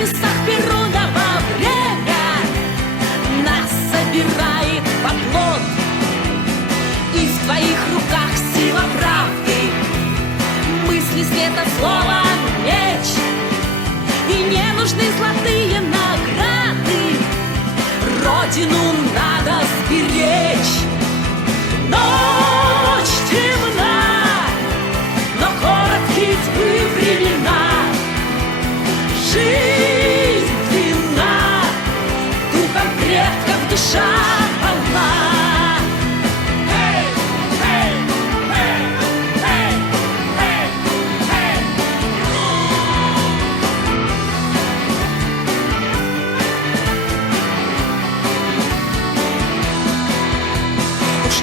небесах Перунова время нас собирает поклон. И в твоих руках сила правды, мысли света, слова, меч. И не нужны золотые награды, Родину надо сберечь. Ночь темна, но коротки тьмы времена. Жизнь длинна, духом предков душа полна.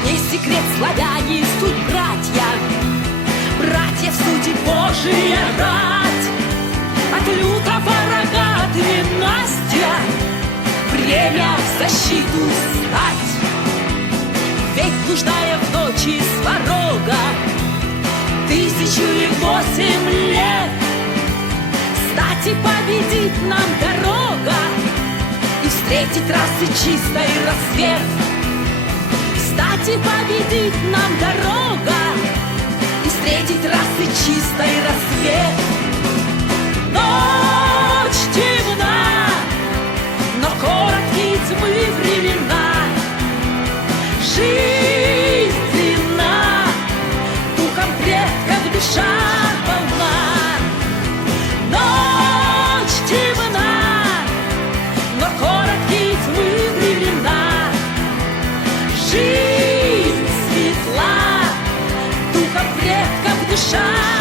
Не секрет, славяне, суть братья, братья в сути Божия рать. От лютого врага династия, время в защиту стать. Ведь блуждая в ночи сварога 1008 лет, стать и победить нам дорога, и встретить расы чистой рассвет. Встать и победить нам дорога, и встретить расы чистой рассвет. Ночь темна, но короткие тьмы времена. Жизнь длинна, духом предков душа полна. Ночь темна, но короткие тьмы времена. Жизнь светла, духом предков душа.